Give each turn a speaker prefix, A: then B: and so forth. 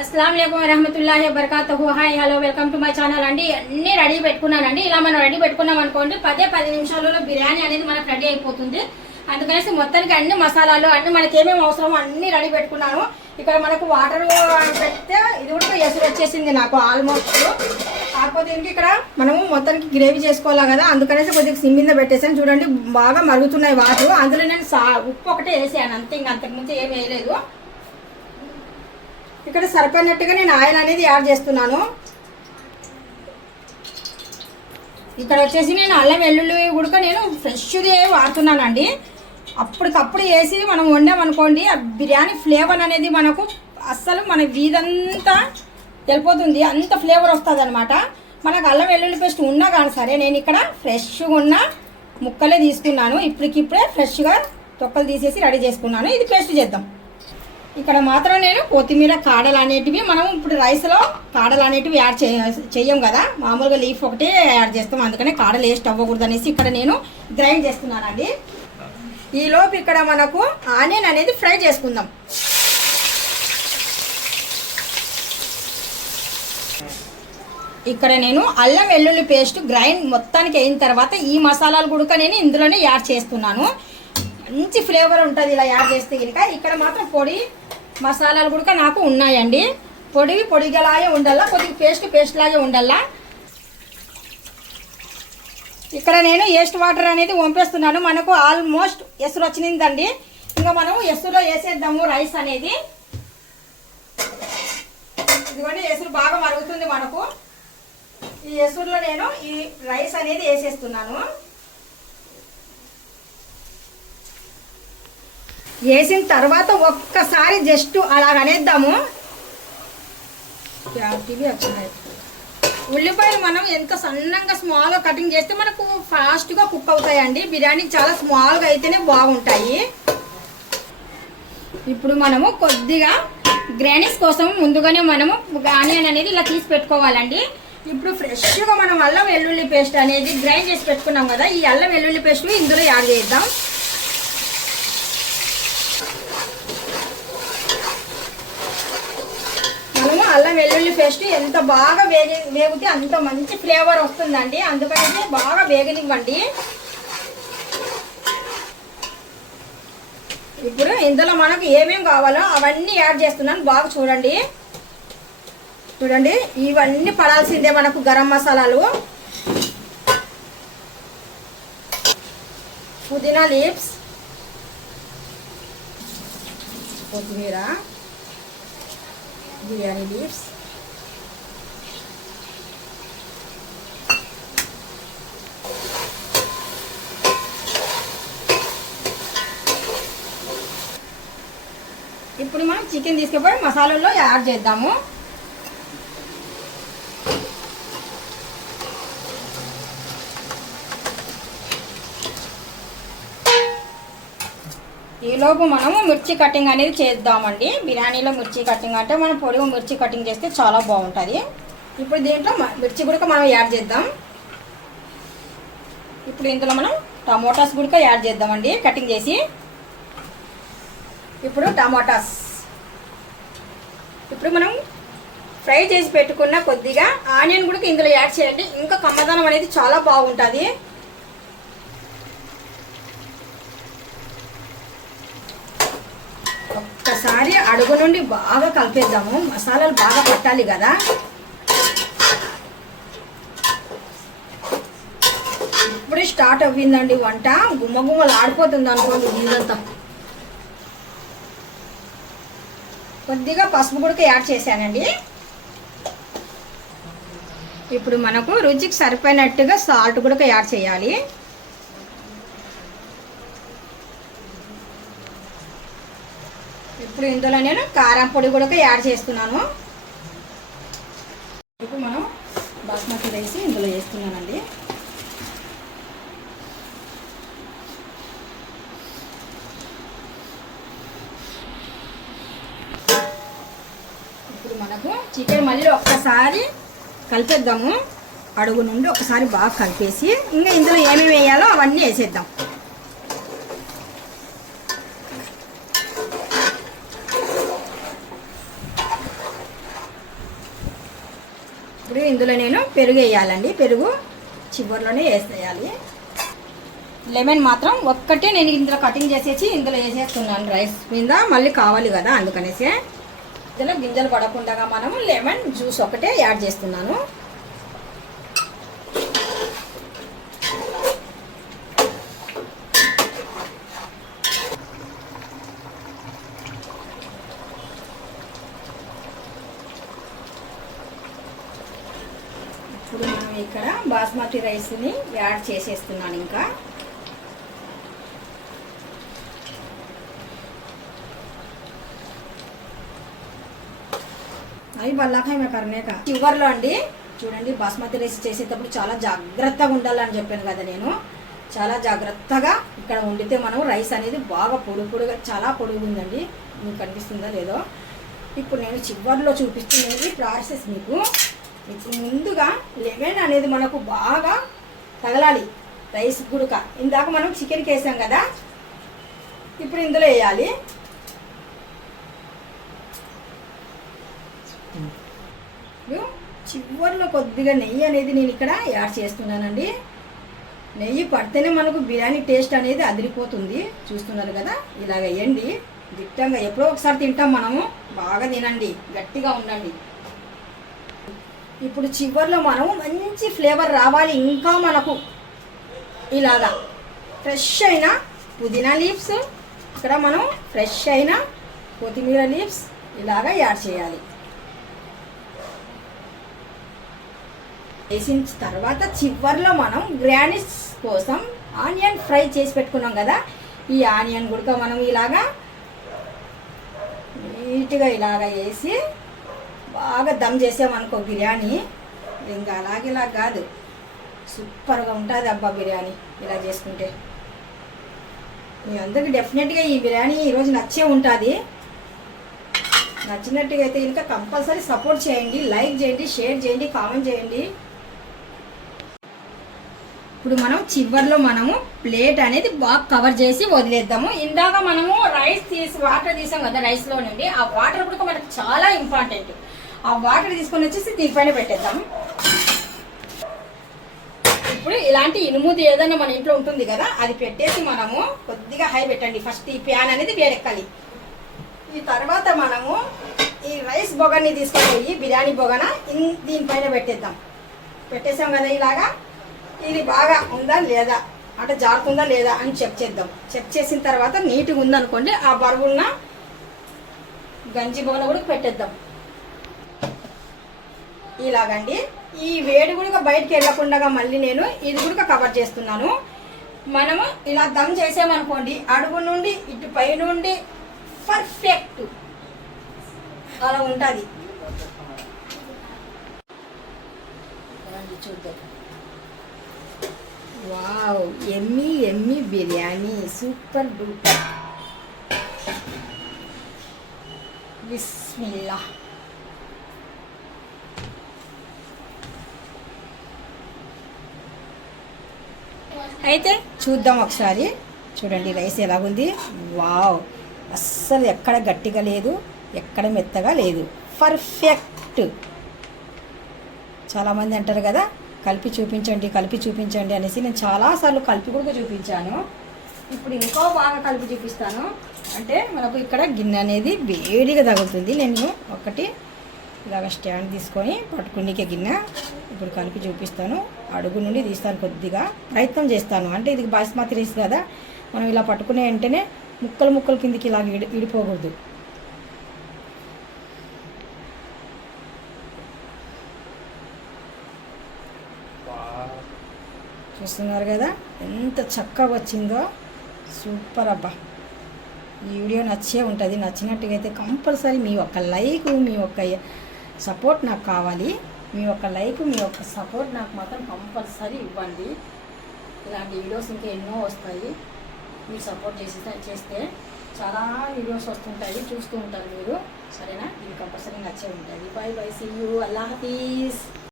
A: అస్సలం రహమతుల్లా వబర్కాతుహు. Hi hello welcome to my channel అండి. అన్ని రెడీ పెట్టుకున్నానండి. ఇలా మనం రెడీ పెట్టుకున్నాం అనుకోండి పదే పది నిమిషాలలో బిర్యానీ అనేది మనకు రెడీ అయిపోతుంది. అందుకనేసి మొత్తానికి అన్ని మసాలాలు అన్ని మనకి ఏమేమి అవసరమో అన్ని రెడీ పెట్టుకున్నాను. ఇక్కడ మనకు వాటర్ పెడితే ఇది కూడా ఎసురు వచ్చేసింది నాకు ఆల్మోస్ట్ కాకపోతే ఏంటి ఇక్కడ మనము మొత్తానికి గ్రేవీ చేసుకోవాలి కదా. అందుకనేసి కొద్దిగా సిమ్ మీద పెట్టేసాను చూడండి బాగా మరుగుతున్నాయి వాటర్. అందులో నేను సా ఉప్పు ఒకటే వేసాను. అంతే ఇంకా అంతకుముందు ఏం వేయలేదు. ఇక్కడ సరిపోయినట్టుగా నేను ఆయిల్ అనేది యాడ్ చేస్తున్నాను. ఇక్కడ వచ్చేసి నేను అల్లం వెల్లుల్లి ఉడక నేను ఫ్రెష్ది వాడుతున్నానండి. అప్పటికప్పుడు వేసి మనం వండామనుకోండి ఆ బిర్యానీ ఫ్లేవర్ అనేది మనకు అస్సలు మన వీధంతా వెళ్ళిపోతుంది. అంత ఫ్లేవర్ వస్తుంది అనమాట మనకు అల్లం వెల్లుల్లి పేస్ట్ ఉన్నా కానీ సరే నేను ఇక్కడ ఫ్రెష్గా ఉన్న ముక్కలే తీసుకున్నాను. ఇప్పటికిప్పుడే ఫ్రెష్గా తొక్కలు తీసేసి రెడీ చేసుకున్నాను. ఇది పేస్ట్ చేద్దాం. ఇక్కడ మాత్రం నేను కొత్తిమీర కాడలు అనేటివి మనం ఇప్పుడు రైస్లో కాడలు అనేటివి యాడ్ చే చెయ్యం కదా. మామూలుగా లీఫ్ ఒకటే యాడ్ చేస్తాం. అందుకనే కాడలు వేస్ట్ అవ్వకూడదు అనేసి ఇక్కడ నేను గ్రైండ్ చేస్తున్నానండి. ఈలోపు ఇక్కడ మనకు ఆనియన్ అనేది ఫ్రై చేసుకుందాం. ఇక్కడ నేను అల్లం వెల్లుల్లి పేస్ట్ గ్రైండ్ మొత్తానికి అయిన తర్వాత ఈ మసాలాలు కూడా నేను ఇందులోనే యాడ్ చేస్తున్నాను. మంచి ఫ్లేవర్ ఉంటుంది ఇలా యాడ్ చేస్తే కనుక ఇక్కడ మాత్రం పొడి మసాలాలు కూడా నాకు ఉన్నాయండి. పొడి పొడిగలాగే ఉండాలా కొద్దిగా పేస్ట్ పేస్ట్ లాగే ఉండాలా? ఇక్కడ నేను ఏస్ట్ వాటర్ అనేది వంపేస్తున్నాను. మనకు ఆల్మోస్ట్ ఎసురు వచ్చిందండి. ఇంకా మనం ఎసురులో వేసేద్దాము రైస్ అనేది. ఇదిగోండి ఎసురు బాగా మరుగుతుంది మనకు. ఈ ఎసురులో నేను ఈ రైస్ అనేది వేసేస్తున్నాను. వేసిన తర్వాత ఒక్కసారి జస్ట్ అలాగ అనేద్దాము. వచ్చినాయి ఉల్లిపాయలు మనం ఎంత సన్నంగా స్మాల్గా కటింగ్ చేస్తే మనకు ఫాస్ట్గా కుక్ అవుతాయండి. బిర్యానీ చాలా స్మాల్గా అయితేనే బాగుంటాయి. ఇప్పుడు మనము కొద్దిగా గ్రానీస్ కోసం ముందుగానే మనము ఆనియన్ అనేది ఇలా తీసి పెట్టుకోవాలండి. ఇప్పుడు ఫ్రెష్గా మనం అల్లం వెల్లుల్లి పేస్ట్ అనేది గ్రైండ్ చేసి పెట్టుకున్నాం కదా ఈ అల్లం వెల్లుల్లి పేస్ట్ ఇందులో యాడ్ చేద్దాం మనము అల్లం వెల్లుల్లి పేస్ట్ ఎంత బాగా వేగి వేగితే అంత మంచి ఫ్లేవర్ వస్తుందండి. అందుకని బాగా వేగనివ్వండి. ఇప్పుడు ఇందులో మనకు ఏమేమి కావాలో అవన్నీ యాడ్ చేస్తున్నాను. బాగా చూడండి. చూడండి ఇవన్నీ పడాల్సిందే మనకు గరం మసాలాలు. పుదీనా లీవ్స్. కొత్తిమీర. బిర్యానీ లీవ్స్ ఇప్పుడు మనం చికెన్ తీసుకుపోయి మసాలాలో యాడ్ చేద్దాము. ఈలోపు మనము మిర్చి కటింగ్ అనేది చేద్దామండి. బిర్యానీలో మిర్చి కటింగ్ అంటే మనం పొడిగా మిర్చి కటింగ్ చేస్తే చాలా బాగుంటుంది. ఇప్పుడు దీంట్లో మిర్చి గుడక మనం యాడ్ చేద్దాం. ఇప్పుడు ఇందులో మనం టమోటాస్ గుడక యాడ్ చేద్దామండి కటింగ్ చేసి. ఇప్పుడు టమాటాస్. ఇప్పుడు మనం ఫ్రై చేసి పెట్టుకున్న కొద్దిగా ఆనియన్ కూడా ఇందులో యాడ్ చేయండి. ఇంకా కమ్మదనం అనేది చాలా బాగుంటుంది. ఒక్కసారి అడుగు నుండి బాగా కలిపేద్దాము. మసాలాలు బాగా పట్టాలి కదా. ఇప్పుడే స్టార్ట్ అవ్విందండి వంట. గుమ్మ గుమ్మలు ఆడిపోతుంది అనుకోండి ఇదంతా కొద్దిగా పసుపు కూడా యాడ్ చేశానండి. ఇప్పుడు మనకు రుచికి సరిపోయినట్టుగా సాల్ట్ కూడా యాడ్ చేయాలి. ఇప్పుడు ఇందులో నేను కారం పొడి కూడా యాడ్ చేస్తున్నాను. మనం బాస్మతి రైస్ ఇందులో వేస్తున్నానండి. మనకు చికెన్ మళ్ళీ ఒక్కసారి కలిపేద్దాము. అడుగు నుండి ఒకసారి బాగా కలిపేసి ఇంకా ఇందులో ఏమేమి వేయాలో అవన్నీ వేసేద్దాం. ఇప్పుడు ఇందులో నేను పెరుగు వేయాలండి. పెరుగు చివరిలోనే వేసేయాలి. లెమన్ మాత్రం ఒక్కటే నేను ఇందులో కటింగ్ చేసేసి ఇందులో వేసేస్తున్నాను రైస్ మీద. మళ్ళీ కావాలి కదా అందుకనేసి. ఇందులో గింజలు పడకుండా మనం లెమన్ జ్యూస్ ఒకటే యాడ్ చేస్తున్నాను. ఇప్పుడు మనం ఇక్కడ బాస్మతి రైస్ని యాడ్ చేసేస్తున్నాను ఇంకా. అవి బల్లాకాయ మేము కర్నేక చివర్లో అండి చూడండి బాస్మతి రైస్ చేసేటప్పుడు చాలా జాగ్రత్తగా ఉండాలని చెప్పాను కదా నేను. చాలా జాగ్రత్తగా ఇక్కడ వండితే మనం రైస్ అనేది బాగా పొడుగు పొడుగా చాలా పొడుగు ఉందండి. మీకు కనిపిస్తుందా లేదో? ఇప్పుడు నేను చివర్లో చూపిస్తున్నది ప్రాసెస్ మీకు. ఇప్పుడు ముందుగా లెమన్ అనేది మనకు బాగా తగలాలి. రైస్ గుడక. ఇందాక మనం చికెన్కి వేసాం కదా. ఇప్పుడు ఇందులో వేయాలి. చివరిలో కొద్దిగా నెయ్యి అనేది నేను ఇక్కడ యాడ్ చేస్తున్నానండి. నెయ్యి పడితేనే మనకు బిర్యానీ టేస్ట్ అనేది అదిరిపోతుంది. చూస్తున్నారు కదా? ఇలాగ వేయండి. దిట్టంగా ఎప్పుడో ఒకసారి తింటాం మనము. బాగా తినండి. గట్టిగా ఉండండి. ఇప్పుడు చివరిలో మనము మంచి ఫ్లేవర్ రావాలి ఇంకా మనకు. ఇలాగా ఫ్రెష్ అయిన పుదీనా లీవ్స్. ఇక్కడ మనం ఫ్రెష్ అయిన కొత్తిమీర లీవ్స్ ఇలాగా యాడ్ చేయాలి. వేసిన తర్వాత చివర్లో మనం గ్రానిస్ కోసం ఆనియన్ ఫ్రై చేసి పెట్టుకున్నాం కదా ఈ ఆనియన్ గుడక మనం ఇలాగా నీట్గా ఇలాగా వేసి బాగా దమ్ చేసామనుకో బిర్యానీ. ఇంకా అలాగే ఇలా కాదు. సూపర్గా ఉంటుంది అబ్బా బిర్యానీ ఇలా చేసుకుంటే. మీ అందరికి డెఫినెట్గా ఈ బిర్యానీ ఈరోజు నచ్చే ఉంటుంది. నచ్చినట్టుగా అయితే ఇంకా కంపల్సరీ సపోర్ట్ చేయండి లైక్ చేయండి షేర్ చేయండి కామెంట్ చేయండి. ఇప్పుడు మనం చివర్లో మనము ప్లేట్ అనేది బాగా కవర్ చేసి వదిలేద్దాము. ఇందాక మనము రైస్ తీసి వాటర్ తీసాం కదా రైస్లో నుండి ఆ వాటర్ కూడా మనకు చాలా ఇంపార్టెంట్ ఆ వాటర్ తీసుకొని వచ్చేసి దీనిపైన పెట్టేద్దాం. ఇప్పుడు ఇలాంటి ఇనుముది ఏదైనా మన ఇంట్లో ఉంటుంది కదా అది పెట్టేసి మనము కొద్దిగా హై పెట్టండి. ఫస్ట్ ఈ ప్యాన్ అనేది వేడెక్కాలి. ఈ తర్వాత మనము ఈ రైస్ బొగని తీసుకొని పోయి బిర్యానీ బొగన దీనిపైన పెట్టేద్దాం. పెట్టేసాం కదా ఇలాగా. ఇది బాగా ఉందా లేదా? అంటే జారుతుందా లేదా అని చెక్ చేద్దాం. చెక్ చేసిన తర్వాత నీట్గా ఉందనుకోండి ఆ బరువున్న గంజి బొగన కూడా పెట్టేద్దాం. ఇలాగండి. ఈ వేడి కూడా బయటికి వెళ్ళకుండా మళ్ళీ నేను ఇది కూడా కవర్ చేస్తున్నాను. మనము ఇలా దమ్ చేసామనుకోండి అడుగు నుండి ఇటు పై నుండి పర్ఫెక్ట్ అలా ఉంటుంది. చూద్దాం. వావ్ ఎమ్మి ఎమ్మి బిర్యానీ. Super duper. బిస్మిల్లా. అయితే చూద్దాం ఒకసారి. చూడండి రైస్ ఎలాగుంది? వావ్ అస్సలు ఎక్కడ గట్టిగా లేదు ఎక్కడ మెత్తగా లేదు. పర్ఫెక్ట్. చాలామంది అంటారు కదా కలిపి చూపించండి కలిపి చూపించండి అనేసి నేను చాలాసార్లు కలిపి కూడా చూపించాను. ఇప్పుడు ఇంకో బాగా కలిపి చూపిస్తాను. అంటే మనకు ఇక్కడ గిన్నె అనేది వేడిగా తగులుతుంది. నేను ఒకటి ఇలాగ స్టాండ్ తీసుకొని పట్టుకునికే గిన్నె ఇప్పుడు కలిపి చూపిస్తాను. అడుగు నుండి తీస్తాను కొద్దిగా. ప్రయత్నం చేస్తాను. అంటే ఇది బాస్మతి రైస్ కదా. మనం ఇలా పట్టుకునే వెంటనే ముక్కలు ముక్కలు కిందికి ఇలా ఇడి ఇడిపోకూడదు. చూస్తున్నారు కదా? ఎంత చక్కగా వచ్చిందో. సూపర్ అబ్బా. ఈ వీడియో నచ్చే ఉంటుంది. నచ్చినట్టుగా అయితే కంపల్సరీ మీ ఒక్క లైక్ మీ ఒక్క సపోర్ట్ నాకు కావాలి. మీ ఒక్క లైక్ మీ ఒక్క సపోర్ట్ నాకు మాత్రం కంపల్సరీ ఇవ్వండి. ఇలాంటి వీడియోస్ ఇంకా ఎన్నో వస్తాయి. మీరు సపోర్ట్ చేసి చేస్తే చాలా వీడియోస్ వస్తుంటాయి చూస్తూ ఉంటారు మీరు. సరేనా? ఇది కంపల్సరీ నచ్చే ఉంటుంది. Bye bye. సీ యూ అల్లా హఫీజ్.